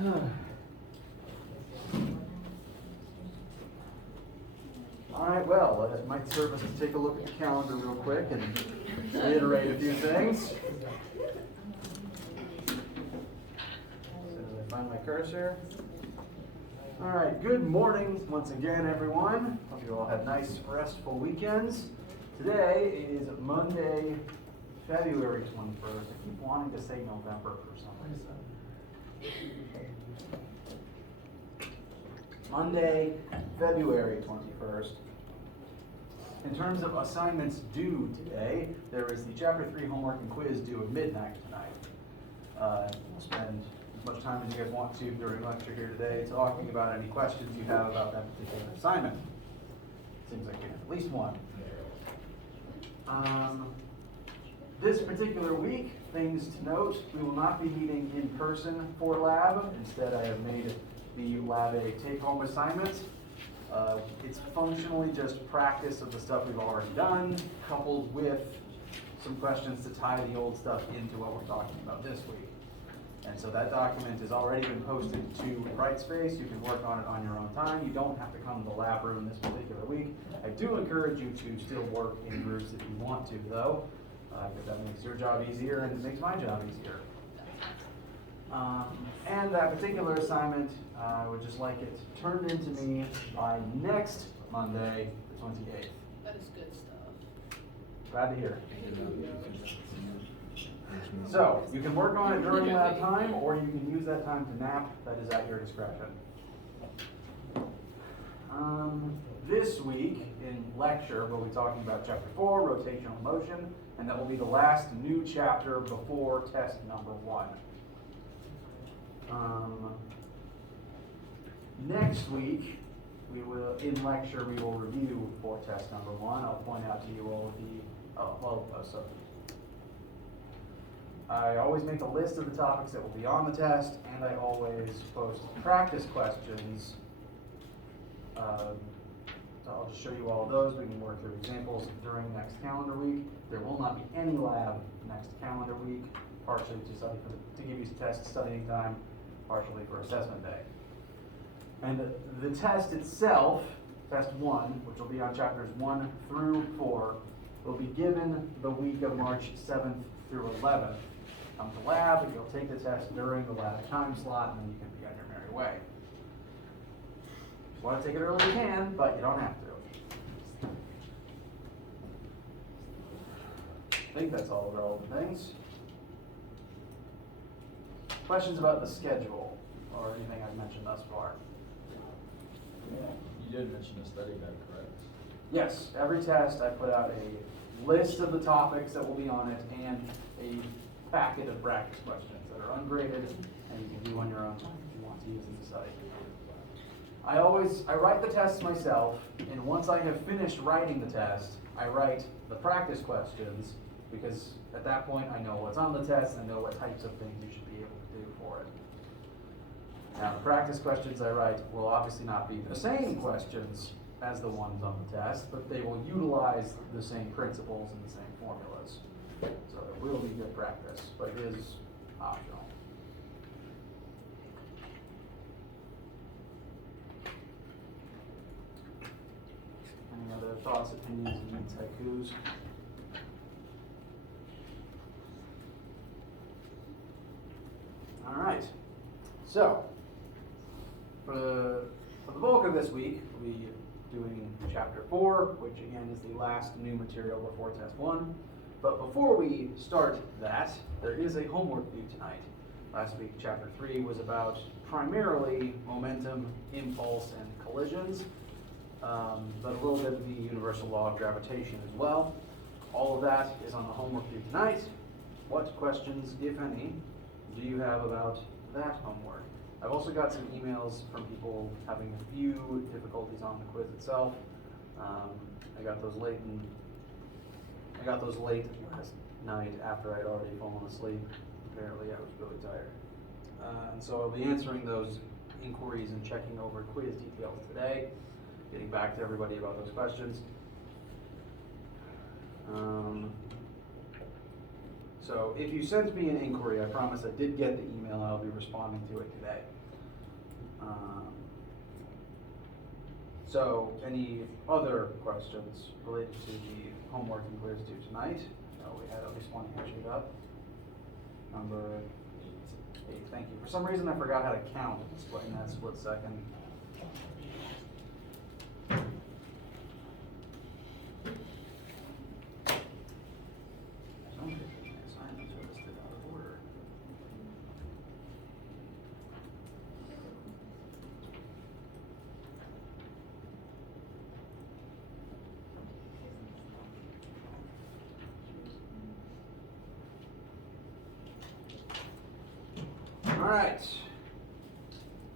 All right, well, it might serve us to take a look at the calendar real quick and reiterate a few things. So I find my cursor. All right, good morning once again, everyone. Hope you all had nice, restful weekends. Today is Monday, February 21st. I keep wanting to say November for some reason. Monday, February 21st. In terms of assignments due today, there is the Chapter 3 homework and quiz due at midnight tonight. We'll spend as much time as you guys want to during lecture here today talking about any questions you have about that particular assignment. Seems like you have at least one. This particular week, things to note, we will not be meeting in person for lab. Instead, I have made the lab a take-home assignment. It's functionally just practice of the stuff we've already done, coupled with some questions to tie the old stuff into what we're talking about this week. And so that document has already been posted to Brightspace. You can work on it on your own time. You don't have to come to the lab room this particular week. I do encourage you to still work in groups if you want to, though, because that makes your job easier and it makes my job easier. And that particular assignment, I would just like it turned into me by next Monday, the 28th. That is good stuff. Glad to hear. So, you can work on it during that time, or you can use that time to nap. That is at your discretion. This week in lecture, we'll be talking about Chapter 4, rotational motion, and that will be the last new chapter before test number 1. Next week, in lecture, we will review for test number 1. I'll point out to you all of the, I always make a list of the topics that will be on the test, and I always post practice questions. So I'll just show you all of those. We can work through examples during next calendar week. There will not be any lab next calendar week, partially to give you test studying time, partially for assessment day. And the test itself, test 1, which will be on chapters 1 through 4, will be given the week of March 7th through 11th. Come to lab, and you'll take the test during the lab time slot, and then you can be on your merry way. If you want to take it early, you can, but you don't have to. I think that's all the relevant things. Questions about the schedule, or anything I've mentioned thus far? You did mention a study guide, correct? Yes, every test I put out a list of the topics that will be on it and a packet of practice questions that are ungraded and you can do on your own time if you want to use in the study. I write the tests myself, and once I have finished writing the test, I write the practice questions, because at that point I know what's on the test and I know what types of things you should be able to do for it. Now, the practice questions I write will obviously not be the same questions as the ones on the test, but they will utilize the same principles and the same formulas. So it will be good practice, but it is optional. Any other thoughts, opinions, and haikus? All right. So, for the bulk of this week, we'll be doing Chapter 4, which again is the last new material before Test 1. But before we start that, there is a homework due tonight. Last week, Chapter 3 was about primarily momentum, impulse, and collisions, but a little bit of the universal law of gravitation as well. All of that is on the homework due tonight. What questions, if any, do you have about that homework? I've also got some emails from people having a few difficulties on the quiz itself. I got those late last night after I'd already fallen asleep. Apparently I was really tired. And so I'll be answering those inquiries and checking over quiz details today, getting back to everybody about those questions. So if you sent me an inquiry, I promise I did get the email. I'll be responding to it today. So, any other questions related to the homework and quiz due tonight? No, we had at least one hand up. Number 8, thank you. For some reason I forgot how to count in that split second. Some assignments are listed out of order. All right,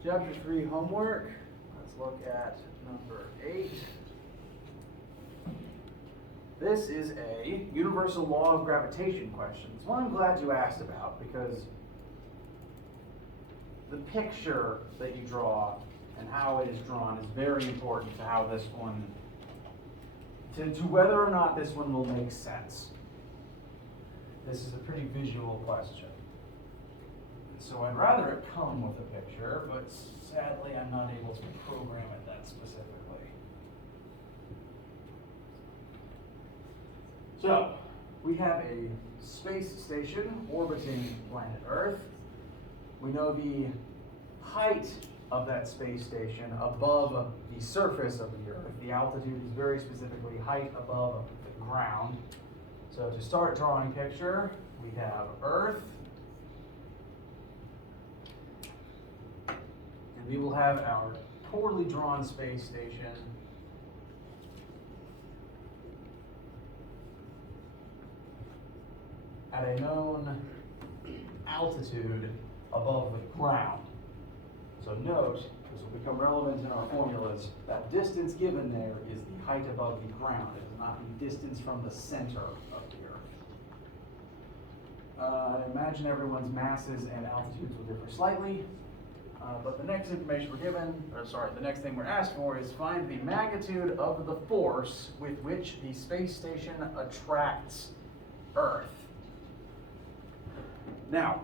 chapter 3 homework. Let's look at number 8. This is a universal law of gravitation question. It's one I'm glad you asked about because the picture that you draw and how it is drawn is very important to how this one, to whether or not this one will make sense. This is a pretty visual question. So I'd rather it come with a picture, but sadly I'm not able to program it that specifically. So, we have a space station orbiting planet Earth. We know the height of that space station above the surface of the Earth. The altitude is very specifically height above the ground. So to start drawing picture, we have Earth. And we will have our poorly drawn space station at a known altitude above the ground. So note, this will become relevant in our formulas, that distance given there is the height above the ground. It is not the distance from the center of the Earth. Imagine everyone's masses and altitudes will differ slightly. But the next information we're given, the next thing we're asked for is find the magnitude of the force with which the space station attracts Earth. Now,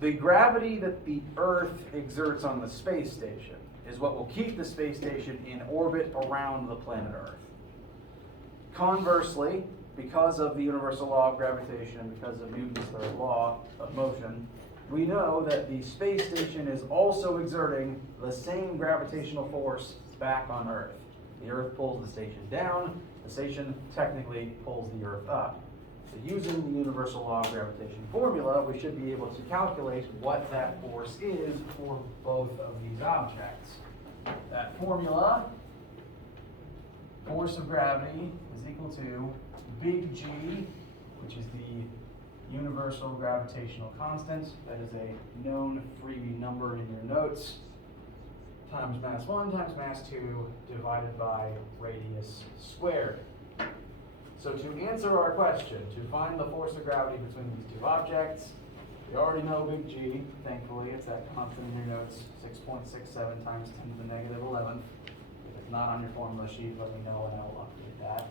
the gravity that the Earth exerts on the space station is what will keep the space station in orbit around the planet Earth. Conversely, because of the universal law of gravitation and because of Newton's third law of motion, we know that the space station is also exerting the same gravitational force back on Earth. The Earth pulls the station down, the station technically pulls the Earth up. So using the universal law of gravitation formula, we should be able to calculate what that force is for both of these objects. That formula, force of gravity, is equal to big G, which is the universal gravitational constant. That is a known free number in your notes, times mass 1 times mass 2 divided by radius squared. So to answer our question, to find the force of gravity between these two objects, we already know big G, thankfully, it's that constant in your notes, 6.67 times 10 to the negative 11th. If it's not on your formula sheet, let me know and I will update that.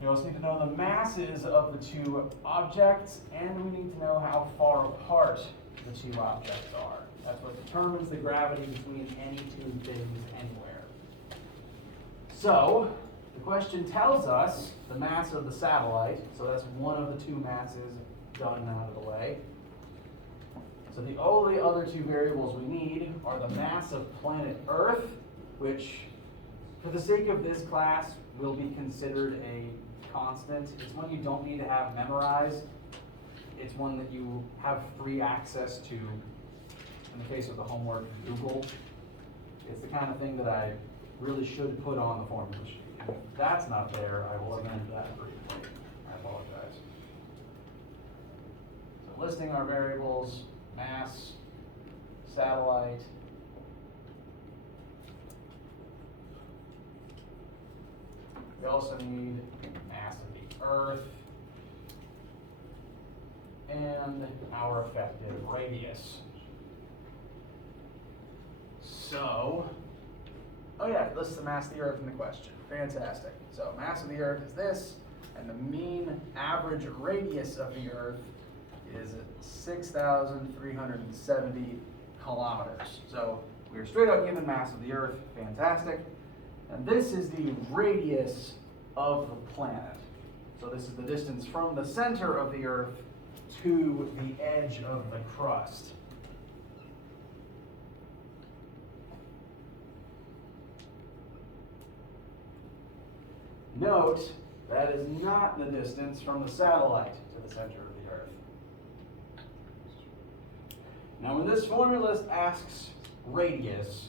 You also need to know the masses of the two objects, and we need to know how far apart the two objects are. That's what determines the gravity between any two things anywhere. So, the question tells us the mass of the satellite, so that's one of the two masses done out of the way. So the only other two variables we need are the mass of planet Earth, which, for the sake of this class, will be considered a constant. It's one you don't need to have memorized. It's one that you have free access to. In the case of the homework, Google. It's the kind of thing that I really should put on the formula sheet. And if that's not there, I will amend that briefly. I apologize. So listing our variables, mass, satellite, we also need mass of the Earth and our effective radius. So, oh yeah, it lists the mass of the Earth in the question. Fantastic. So mass of the Earth is this, and the mean average radius of the Earth is 6,370 kilometers. So we are straight up given mass of the Earth, fantastic. And this is the radius of the planet. So this is the distance from the center of the Earth to the edge of the crust. Note, that is not the distance from the satellite to the center of the Earth. Now when this formula asks radius,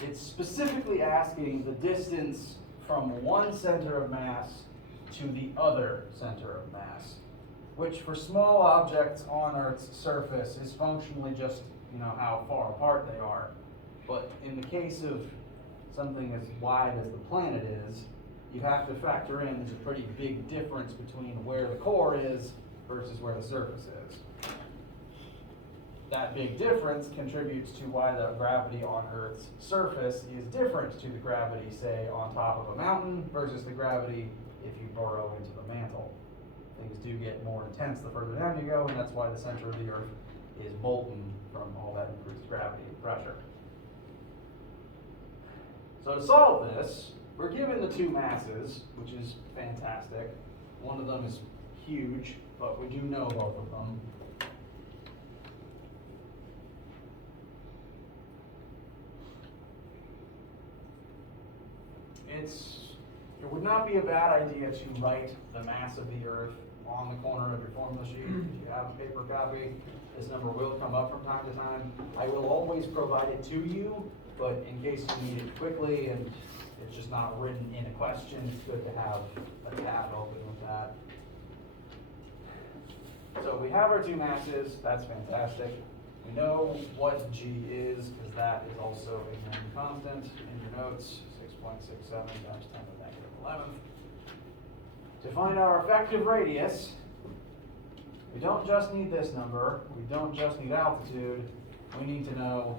it's specifically asking the distance from one center of mass to the other center of mass, which for small objects on Earth's surface is functionally just, how far apart they are. But in the case of something as wide as the planet is, you have to factor in there's a pretty big difference between where the core is versus where the surface is. That big difference contributes to why the gravity on Earth's surface is different to the gravity, say, on top of a mountain versus the gravity if you burrow into the mantle. Things do get more intense the further down you go, and that's why the center of the Earth is molten from all that increased gravity and pressure. So to solve this, we're given the two masses, which is fantastic. One of them is huge, but we do know both of them. It would not be a bad idea to write the mass of the Earth on the corner of your formula sheet. If you have a paper copy, this number will come up from time to time. I will always provide it to you, but in case you need it quickly and it's just not written in a question, it's good to have a tab open with that. So we have our two masses, that's fantastic. We know what G is, because that is also a known constant in your notes, 6.67 times 10 to the negative 11th. To find our effective radius, we don't just need this number, we don't just need altitude, we need to know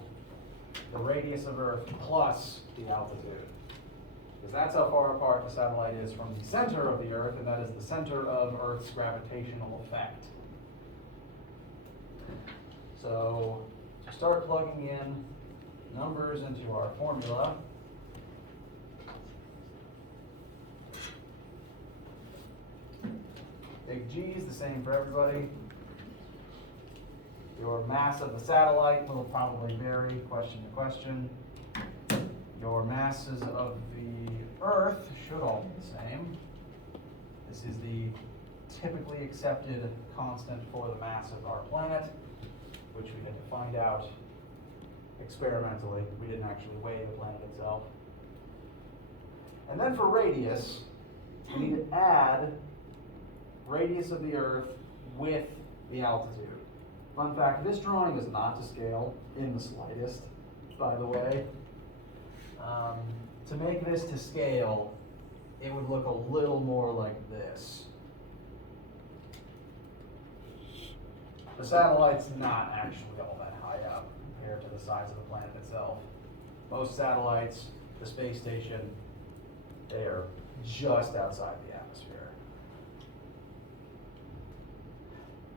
the radius of Earth plus the altitude. Because that's how far apart the satellite is from the center of the Earth, and that is the center of Earth's gravitational effect. So, to start plugging in numbers into our formula, big G is the same for everybody. Your mass of the satellite will probably vary question to question. Your masses of the Earth should all be the same. This is the typically accepted constant for the mass of our planet, which we had to find out experimentally. We didn't actually weigh the planet itself. And then for radius, we need to add radius of the Earth with the altitude. Fun fact, this drawing is not to scale in the slightest, by the way. To make this to scale, it would look a little more like this. The satellite's not actually all that high up compared to the size of the planet itself. Most satellites, the space station, they are just outside the atmosphere.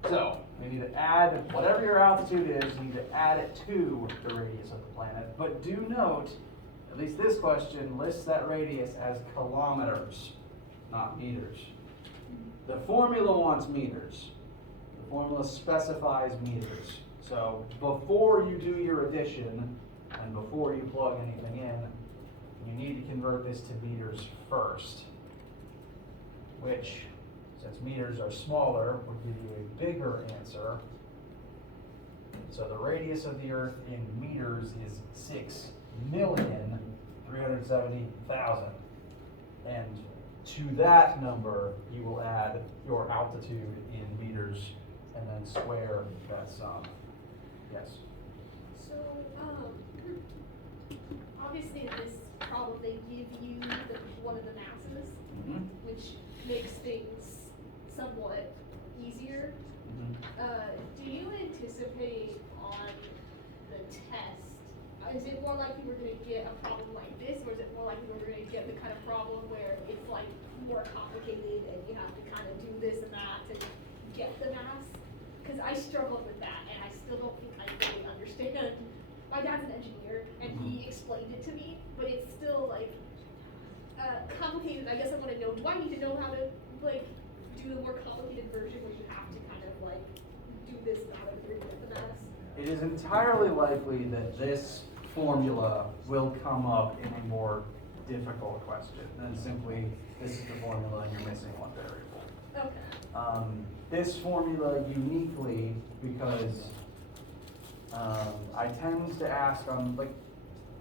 So, we need to add, whatever your altitude is, you need to add it to the radius of the planet. But do note, at least this question lists that radius as kilometers, not meters. The formula wants meters. The formula specifies meters. So before you do your addition and before you plug anything in, you need to convert this to meters first, which, since meters are smaller, would give you a bigger answer. So the radius of the Earth in meters is 6,370,000. And to that number, you will add your altitude in meters and then square that sum. Yes? So, obviously this probably give you one of the masses, Mm-hmm. which makes things somewhat easier. Mm-hmm. Do you anticipate on the test, is it more likely we're going to get a problem like this, or is it more likely we're going to get the kind of problem where it's like more complicated and you have to kind of do this and that? And still like complicated. I guess I want to know, do I need to know how to like do the more complicated version where you have to kind of like do this now that you're with the mass? It is entirely likely that this formula will come up in a more difficult question than simply this is the formula and you're missing one variable. Okay. This formula uniquely because I tend to ask on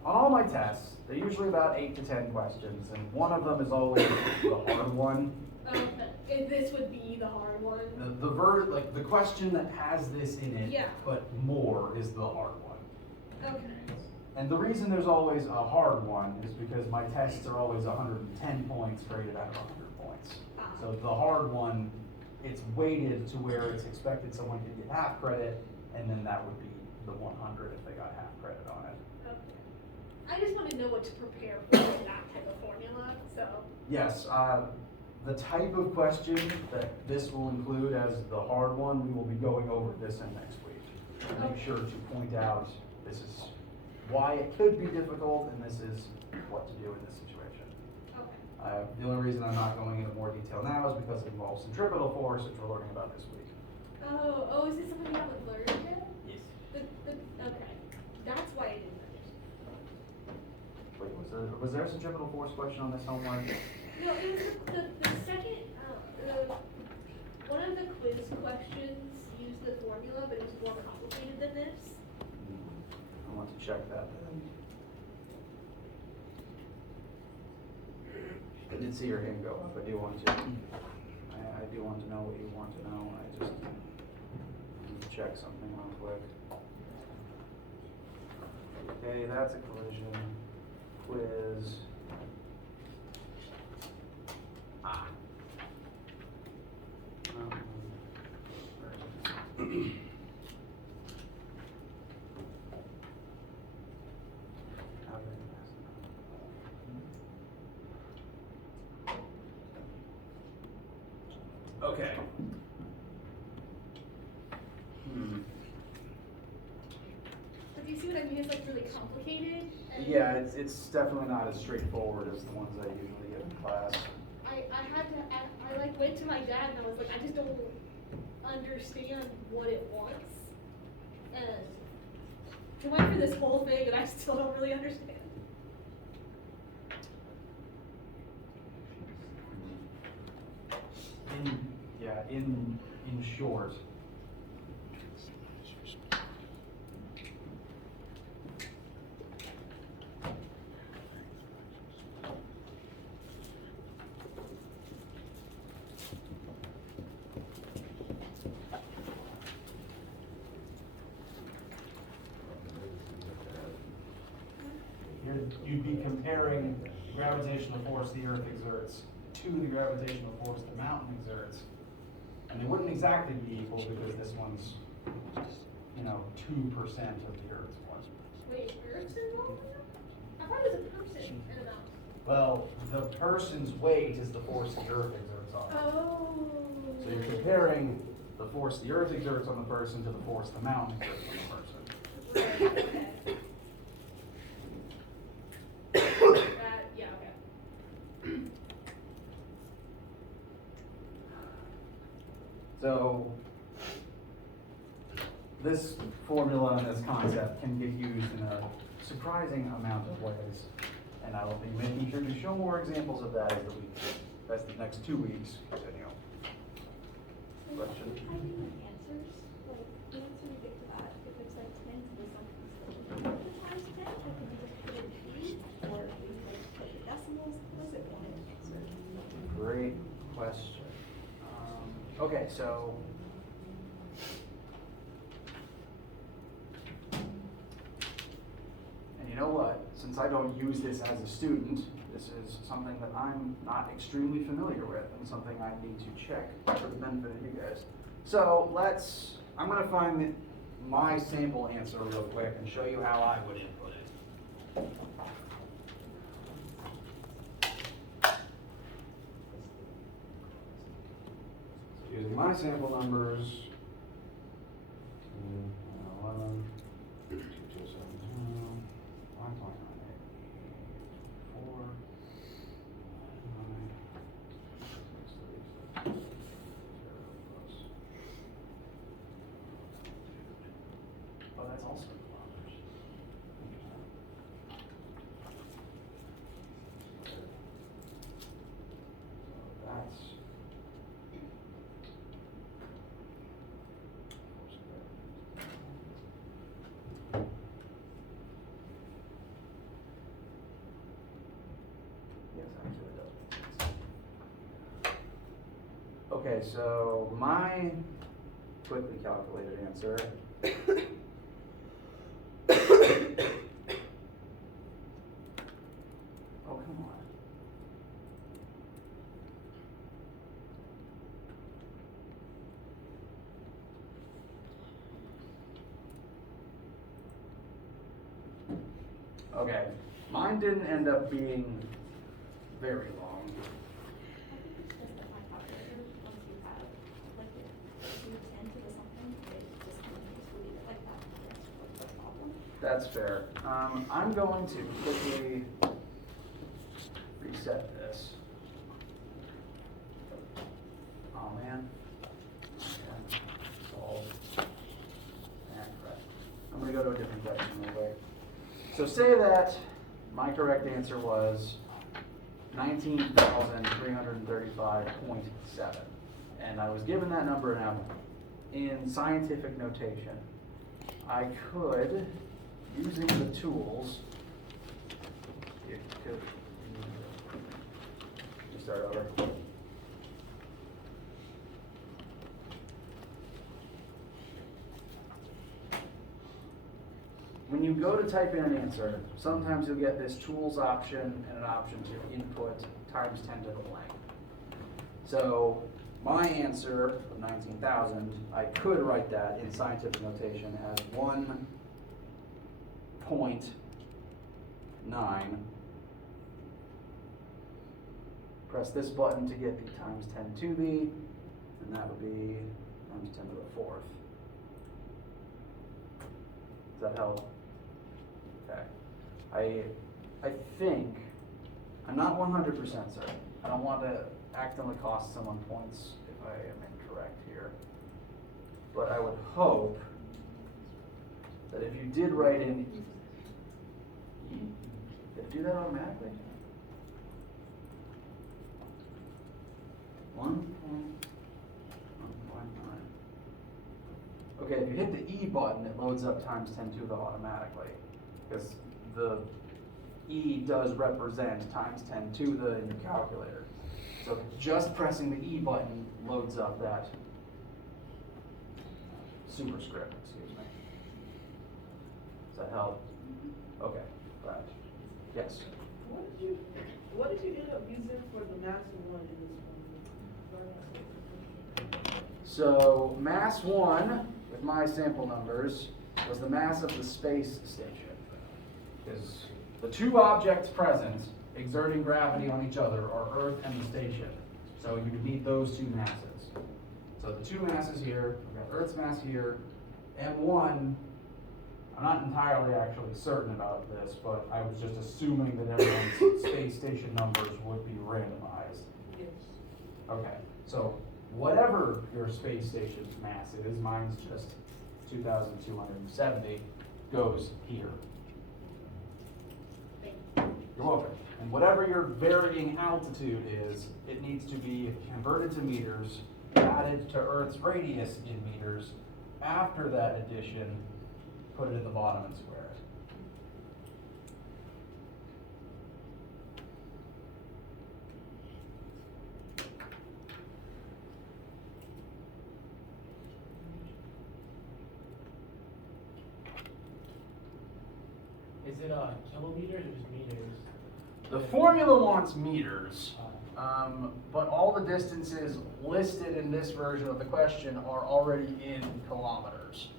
all my tests, they're usually about 8 to 10 questions, and one of them is always the hard one. Okay. And this would be the hard one. The question that has this in it, Yeah. but more is the hard one. Okay. And the reason there's always a hard one is because my tests are always 110 points graded out of 100 points. Ah. So the hard one, it's weighted to where it's expected someone could get half credit, and then that would be the 100 if they got half credit on it. Okay. I just want to know what to prepare for that type of formula. So. Yes, the type of question that this will include as the hard one, we will be going over this in next week. Make sure to point out this is why it could be difficult and this is what to do in this situation. Okay. The only reason I'm not going into more detail now is because it involves centripetal force, which we're learning about this week. Oh, is this something you haven't learned yet? Yes. Okay. That's why I didn't understand. Wait, was there a centripetal force question on this homework? No, it was the second, one of the quiz questions used the formula, but it was more complicated than this. I want to check that then. I did see your hand go up. I do want to. I do want to know what you want to know. I just need to check something real quick. Okay, that's a collision quiz. Where is it? Okay. But do you see what I mean? It's like really complicated. And Yeah, it's definitely not as straightforward as the ones I usually get in class. I like went to my dad and I was like, I just don't understand what it wants. And I went for this whole thing and I still don't really understand. In short, you'd be comparing the gravitational force the Earth exerts to the gravitational force the mountain exerts. And they wouldn't exactly be equal because this one's, 2% of the Earth's one. Wait, Earth's involved in that? I thought it was a person and a mountain. Well, the person's weight is the force the Earth exerts on it. Oh. So you're comparing the force the Earth exerts on the person to the force the mountain exerts on the person. Right, okay. Yeah, okay. So this formula and this concept can get used in a surprising amount of ways, and I will be making sure to show more examples of that as the next 2 weeks continue. Question? I think the answers, like, once we get to that, if it's like 10 to the something, the times 10, I can just put it in feet, or we like put the decimals, what does it want to answer? Great question. Okay, so and you know what? Since I don't use this as a student, this is something that I'm not extremely familiar with and something I need to check for the benefit of you guys. So I'm going to find my sample answer real quick and show you how I would input it. Using my sample numbers, 11, 2270, 1.98, 4, Okay, so my quickly calculated answer oh, come on. Okay, mine didn't end up being very long. I think it's just that my calculator, once you have like the 210 to the something, it just continues to leave it like that. That's the problem. That's fair. I'm going to quickly reset this. Oh man. Okay. Solve. Yeah, correct. I'm gonna go to a different question real quick. So say that my correct answer was 19,335.7, and I was given that number in scientific notation. I could, using the tools, you start over. When you go to type in an answer, sometimes you'll get this tools option and an option to input times 10 to the blank. So my answer of 19,000, I could write that in scientific notation as 1.9. Press this button to get the times 10 to the, and that would be times 10 to the fourth. Does that help? Okay. I think, I'm not 100% certain. I don't want to accidentally cost someone points if I am incorrect here. But I would hope that if you did write in, did it do that automatically? 1.19. Okay, if you hit the E button, it loads up times 10 to the automatically, because the E does represent times 10 to the in your calculator. So just pressing the E button loads up that superscript, excuse me. Does that help? Okay, right. Yes? What did you end up using for the mass one in this one? So mass 1, with my sample numbers, was the mass of the space station. Because the two objects present exerting gravity on each other are Earth and the station. So you would need those two masses. So the two masses here, we've got Earth's mass here, M1, I'm not entirely actually certain about this, but I was just assuming that everyone's space station numbers would be randomized. Yes. Okay, so whatever your space station's mass is, mine's just 2,270, goes here. You're welcome. And whatever your varying altitude is, it needs to be converted to meters, added to Earth's radius in meters. After that addition, put it at the bottom and square it. Is it kilometers or just meters? The formula wants meters, but all the distances listed in this version of the question are already in kilometers.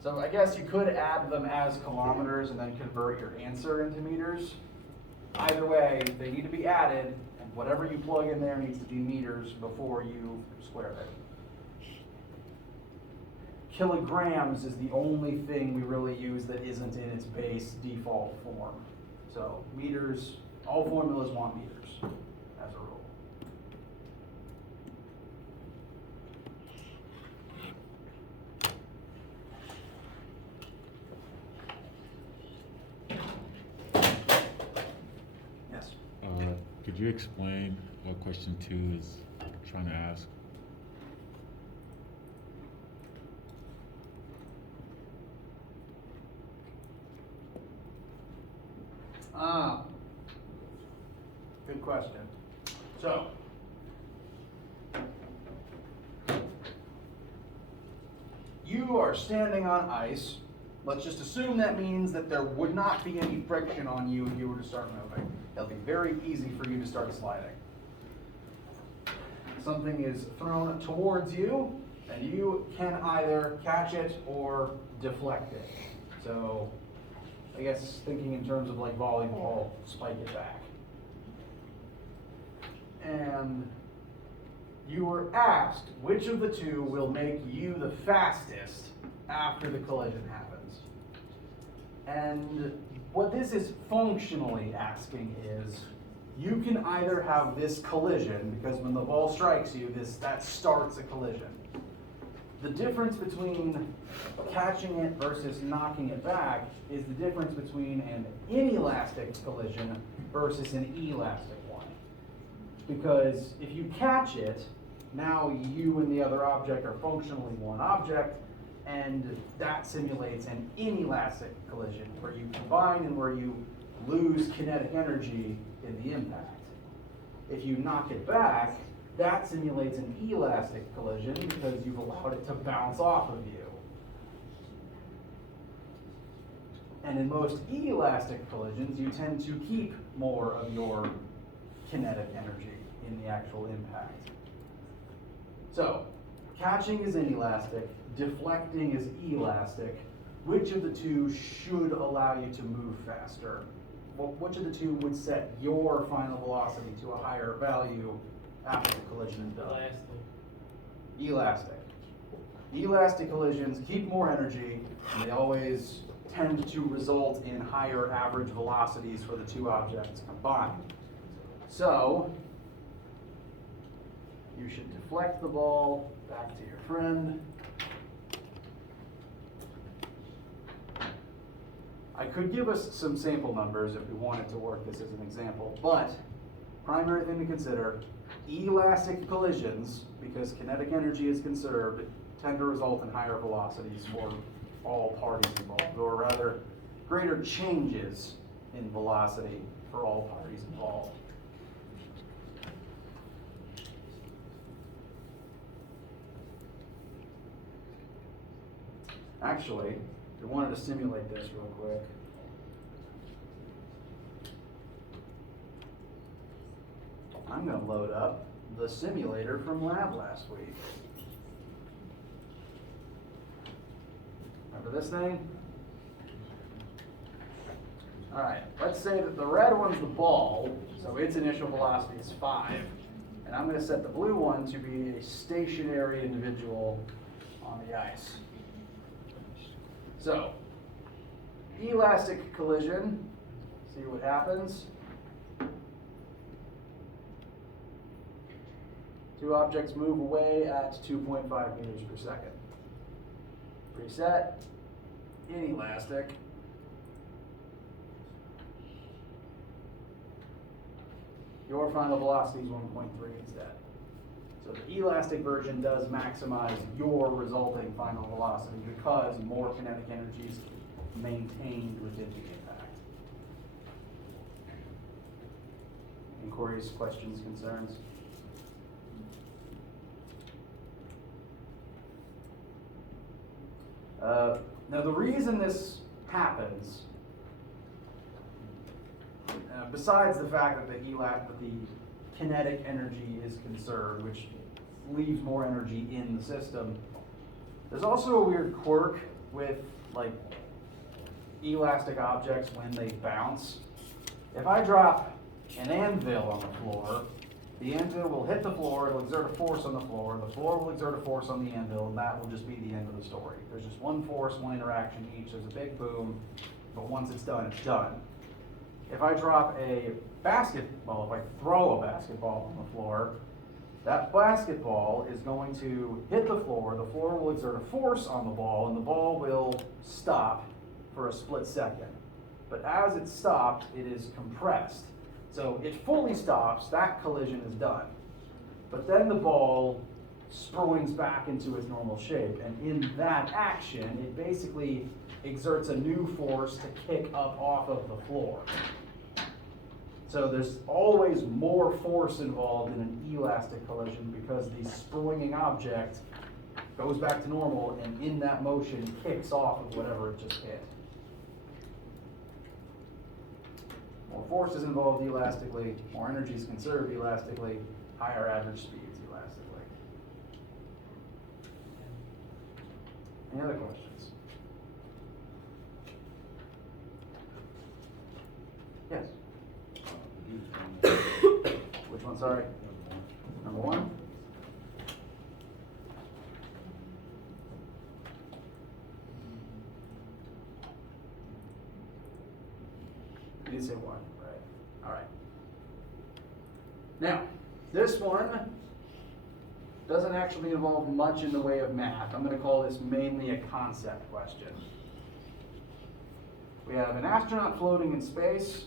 So I guess you could add them as kilometers and then convert your answer into meters. Either way, they need to be added, and whatever you plug in there needs to be meters before you square it. Kilograms is the only thing we really use that isn't in its base default form. So meters, all formulas want meters as a rule. Yes. Could you explain what question 2 is trying to ask? Good question. So, you are standing on ice. Let's just assume that means that there would not be any friction on you if you were to start moving. It'll be very easy for you to start sliding. Something is thrown towards you, and you can either catch it or deflect it. So, I guess thinking in terms of like volleyball, spike it back. And you were asked which of the two will make you the fastest after the collision happens. And what this is functionally asking is, you can either have this collision, because when the ball strikes you, that starts a collision. The difference between catching it versus knocking it back is the difference between an inelastic collision versus an elastic one. Because if you catch it, now you and the other object are functionally one object, and that simulates an inelastic collision, where you combine and where you lose kinetic energy in the impact. If you knock it back, that simulates an elastic collision because you've allowed it to bounce off of you. And in most elastic collisions, you tend to keep more of your kinetic energy in the actual impact. So, catching is inelastic, deflecting is elastic. Which of the two should allow you to move faster? Well, which of the two would set your final velocity to a higher value after the collision is done? Elastic. Elastic. Elastic collisions keep more energy, and they always tend to result in higher average velocities for the two objects combined. So, you should deflect the ball back to your friend. I could give us some sample numbers if we wanted to work this as an example, but primary thing to consider, elastic collisions, because kinetic energy is conserved, tend to result in higher velocities for all parties involved, or rather, greater changes in velocity for all parties involved. Actually, if we wanted to simulate this real quick. I'm going to load up the simulator from lab last week. Remember this thing? Alright, let's say that the red one's the ball, so its initial velocity is 5. And I'm going to set the blue one to be a stationary individual on the ice. So, elastic collision, see what happens. Two objects move away at 2.5 meters per second. Reset, inelastic. Your final velocity is 1.3 instead. So the elastic version does maximize your resulting final velocity because more kinetic energy is maintained within the impact. Inquiries, questions, concerns? Now the reason this happens, besides the fact that the kinetic energy is conserved, which leaves more energy in the system, there's also a weird quirk with like elastic objects when they bounce. If I drop an anvil on the floor, the anvil will hit the floor, it'll exert a force on the floor will exert a force on the anvil, and that will just be the end of the story. There's just one force, one interaction each, there's a big boom, but once it's done, it's done. If I drop a basketball, if I throw a basketball on the floor, that basketball is going to hit the floor will exert a force on the ball, and the ball will stop for a split second. But as it stopped, it is compressed. So it fully stops, that collision is done. But then the ball springs back into its normal shape, and in that action, it basically exerts a new force to kick up off of the floor. So there's always more force involved in an elastic collision because the springing object goes back to normal, and in that motion kicks off of whatever it just hit. More force is involved elastically, more energy is conserved elastically, higher average speeds elastically. Any other questions? Yes? Which one, sorry? Number one? You did say one, right? All right. Now, this one doesn't actually involve much in the way of math. I'm going to call this mainly a concept question. We have an astronaut floating in space.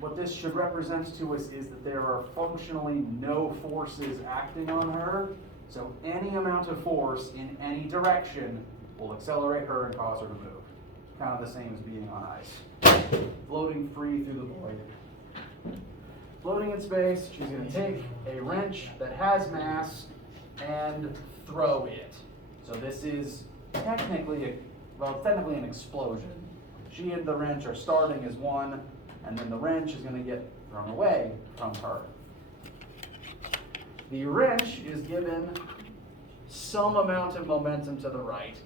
What this should represent to us is that there are functionally no forces acting on her. So any amount of force in any direction will accelerate her and cause her to move. Kind of the same as being on ice. Floating free through the void. Floating in space, she's going to take a wrench that has mass and throw it. So this is technically an explosion. She and the wrench are starting as one, and then the wrench is going to get thrown away from her. The wrench is given some amount of momentum to the right.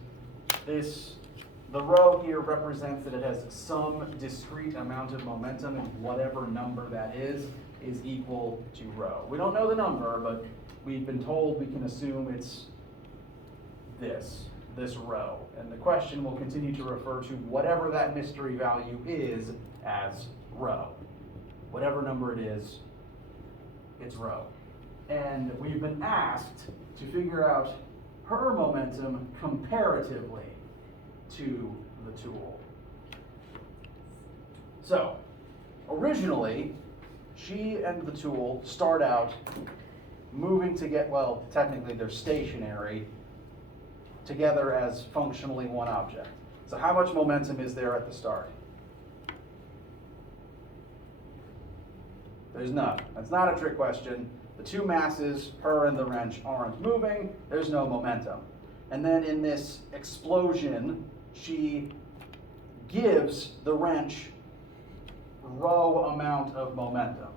The row here represents that it has some discrete amount of momentum, and whatever number that is equal to rho. We don't know the number, but we've been told we can assume it's this rho. And the question will continue to refer to whatever that mystery value is as rho. Whatever number it is, it's rho. And we've been asked to figure out her momentum comparatively to the tool. So, originally, she and the tool start out moving to get, well, technically they're stationary, together as functionally one object. So how much momentum is there at the start? There's none. That's not a trick question. The two masses, her and the wrench, aren't moving. There's no momentum. And then in this explosion, she gives the wrench rho amount of momentum.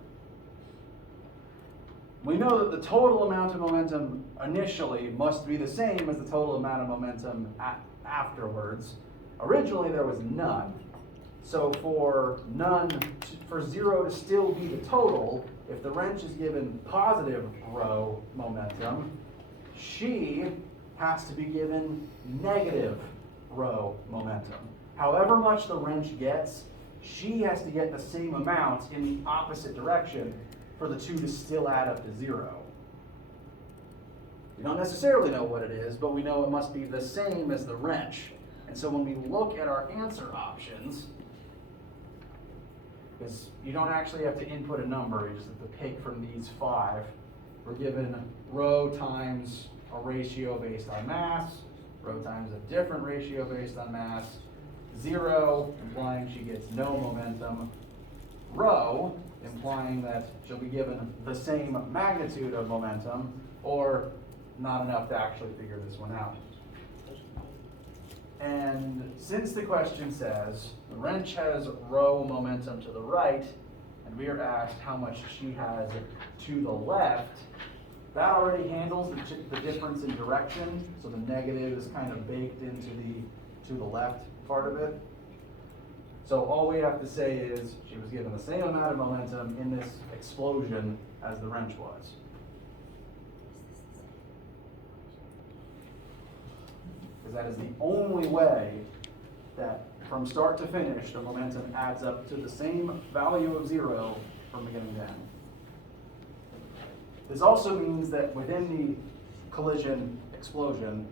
We know that the total amount of momentum initially must be the same as the total amount of momentum afterwards. Originally there was none. So for zero to still be the total, if the wrench is given positive rho momentum, she has to be given negative rho momentum. However much the wrench gets, she has to get the same amount in the opposite direction for the two to still add up to zero. We don't necessarily know what it is, but we know it must be the same as the wrench. And so when we look at our answer options, because you don't actually have to input a number, you just have to pick from these five. We're given rho times a ratio based on mass, rho times a different ratio based on mass, 0 implying she gets no momentum, rho implying that she'll be given the same magnitude of momentum, or not enough to actually figure this one out. And since the question says the wrench has rho momentum to the right, and we are asked how much she has to the left, that already handles the difference in direction, so the negative is kind of baked into the to the left part of it. So all we have to say is she was given the same amount of momentum in this explosion as the wrench was. Because that is the only way that from start to finish the momentum adds up to the same value of 0 from beginning to end. This also means that within the collision explosion,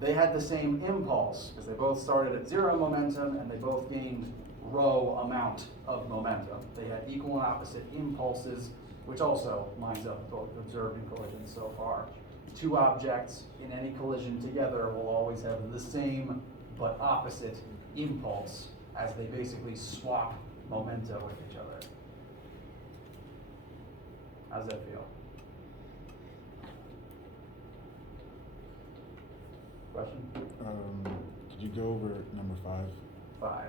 they had the same impulse, because they both started at 0 momentum and they both gained rho amount of momentum. They had equal and opposite impulses, which also lines up with what we've observed in collisions so far. Two objects in any collision together will always have the same but opposite impulse as they basically swap momenta with each other. How does that feel? Question? Could you go over number 5? 5.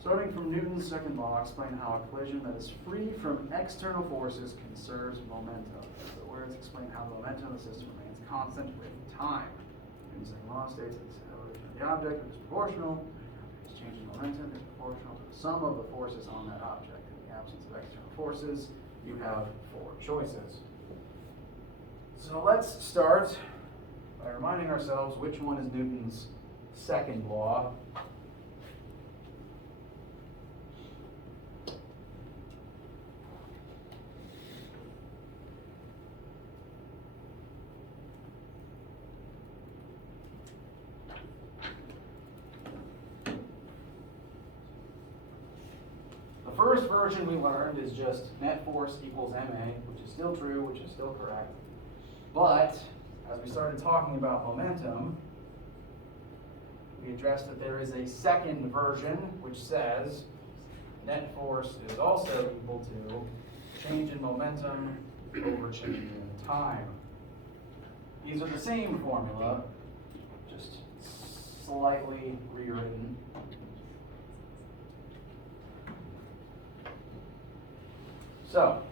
Starting from Newton's second law, explain how a collision that is free from external forces conserves momentum. In other words, explain how the momentum of the system remains constant with time. Newton's second law states that the acceleration of the object is proportional. Its change in momentum is proportional to the sum of the forces on that object. In the absence of external forces, you have 4 choices. So let's start by reminding ourselves which one is Newton's second law. The first version we learned is just net force equals ma, which is still true, which is still correct. But as we started talking about momentum, we addressed that there is a second version which says net force is also equal to change in momentum over change in time. These are the same formula, just slightly rewritten. So,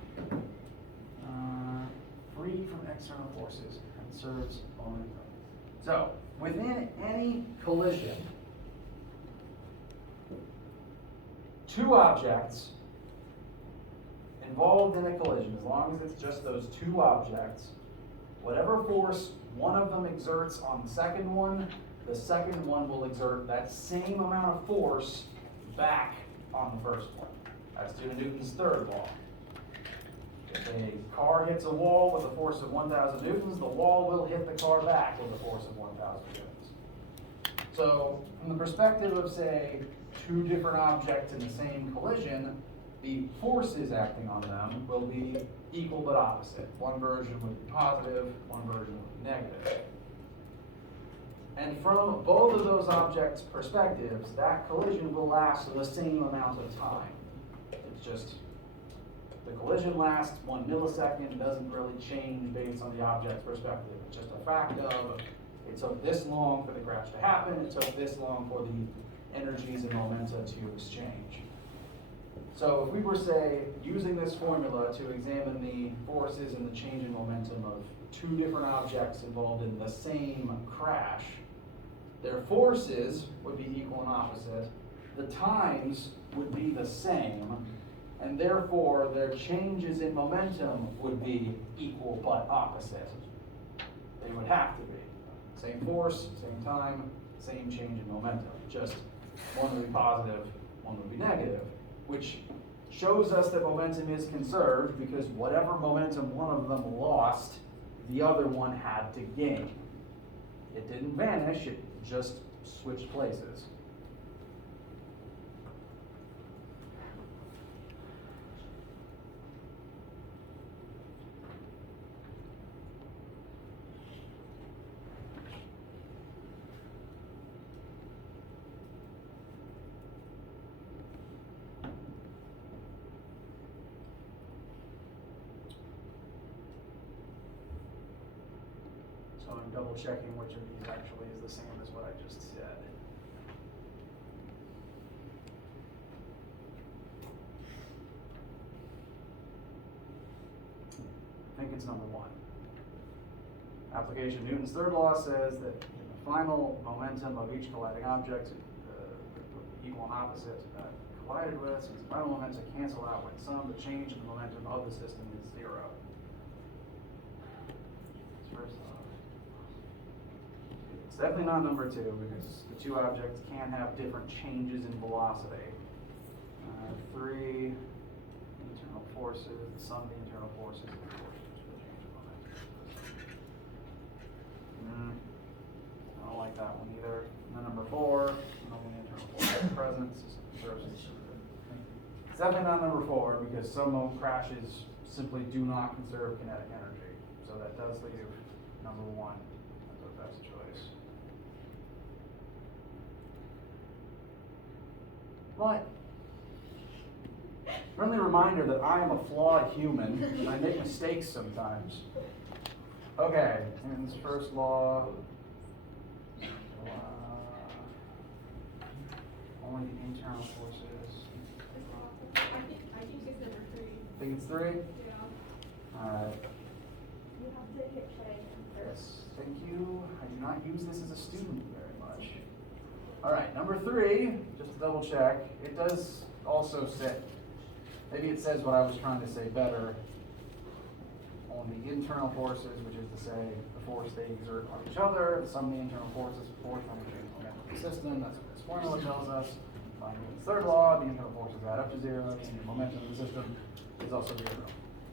free from external forces, conserves momentum. So, within any collision, 2 objects involved in a collision, as long as it's just those 2 objects, whatever force one of them exerts on the second one will exert that same amount of force back on the first one. That's due to Newton's third law. If a car hits a wall with a force of 1,000 newtons, the wall will hit the car back with a force of 1,000 newtons. So, from the perspective of, say, 2 different objects in the same collision, the forces acting on them will be equal but opposite. One version would be positive, one version would be negative. And from both of those objects' perspectives, that collision will last the same amount of time. It's just the collision lasts 1 millisecond, doesn't really change based on the object's perspective. It's just a fact of it took this long for the crash to happen, it took this long for the energies and momenta to exchange. So if we were, say, using this formula to examine the forces and the change in momentum of 2 different objects involved in the same crash, their forces would be equal and opposite, the times would be the same, and therefore their changes in momentum would be equal but opposite. They would have to be. Same force, same time, same change in momentum. Just one would be positive, one would be negative, which shows us that momentum is conserved because whatever momentum one of them lost, the other one had to gain. It didn't vanish, it just switched places. So I'm double checking which of these actually is the same as what I just said. I think it's number 1. Application Newton's third law says that in the final momentum of each colliding object, equal and opposite collided with, since the final momenta cancel out when sum, the change in the momentum of the system is 0. First law. It's definitely not number 2 because the 2 objects can have different changes in velocity. 3 internal forces, the sum of the internal forces. I don't like that one either. And then number 4, only internal forces present. It's definitely not number 4 because some crashes simply do not conserve kinetic energy. So that does leave number 1 as our best choice. What? Friendly reminder that I am a flawed human and I make mistakes sometimes. Okay, Newton's first law. Only the internal forces. I think it's number 3. Think it's 3? Yeah. Alright. You have to hit play first. Yes, thank you. I do not use this as a student very much. Alright, number 3, just to double check, it does also say, maybe it says what I was trying to say better. On the internal forces, which is to say the force they exert on each other, the sum of the internal forces, force on the momentum of the system, that's what this formula tells us. By Newton's third law, the internal forces add up to 0, the momentum of the system is also 0.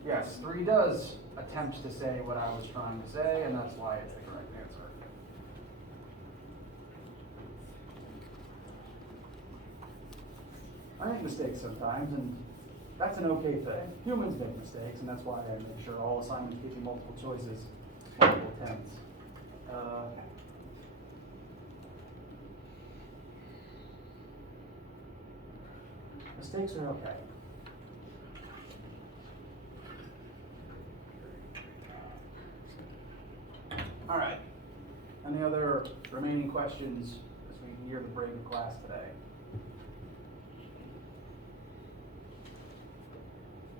Yes, 3 does attempt to say what I was trying to say, and that's why it's the correct answer. I make mistakes sometimes, and that's an okay thing. Humans make mistakes, and that's why I make sure all assignments give you multiple choices, multiple attempts. Mistakes are okay. All right. Any other remaining questions as we near the break of class today?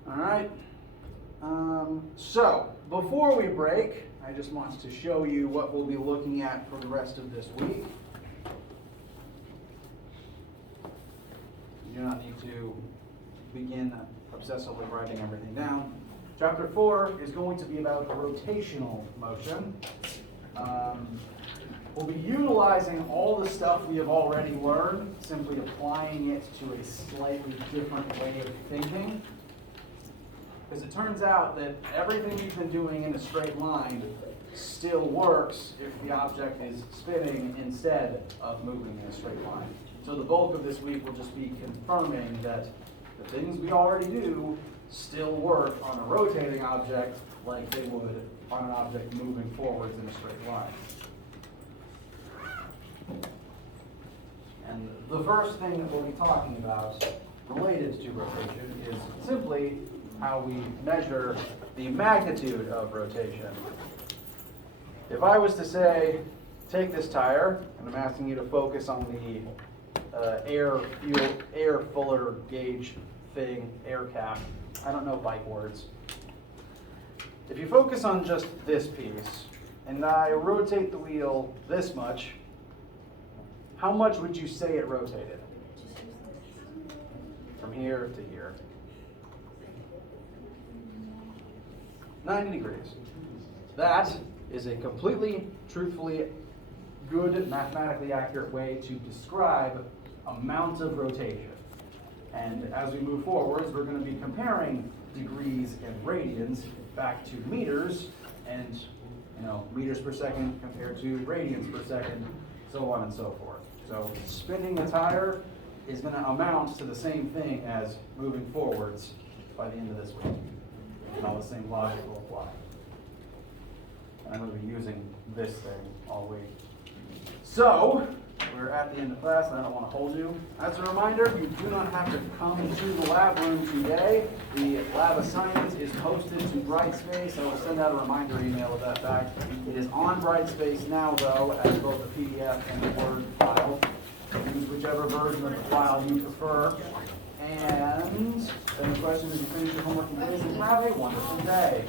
All right. So before we break, I just want to show you what we'll be looking at for the rest of this week. You do not need to begin obsessively writing everything down. Chapter 4 is going to be about rotational motion. We'll be utilizing all the stuff we have already learned, simply applying it to a slightly different way of thinking. Because it turns out that everything we've been doing in a straight line still works if the object is spinning instead of moving in a straight line. So the bulk of this week will just be confirming that the things we already do still work on a rotating object like they would on an object moving forwards in a straight line. And the first thing that we'll be talking about related to rotation is simply how we measure the magnitude of rotation. If I was to say, take this tire, and I'm asking you to focus on the air fuller gauge thing, air cap. I don't know bike words. If you focus on just this piece, and I rotate the wheel this much, how much would you say it rotated? From here to here. 90 degrees. That is a completely, truthfully, good, mathematically accurate way to describe amount of rotation. And as we move forwards, we're going to be comparing degrees and radians back to meters, and meters per second compared to radians per second, so on and so forth. So spinning the tire is going to amount to the same thing as moving forwards by the end of this week. And all the same logic will apply. And I'm going to be using this thing all week. So, we're at the end of class, and I don't want to hold you. As a reminder, you do not have to come to the lab room today. The lab assignment is posted to Brightspace. I will send out a reminder email of that fact. It is on Brightspace now, though, as both a PDF and a Word file. Use whichever version of the file you prefer. And any questions as you finish your homework, and please have a wonderful day.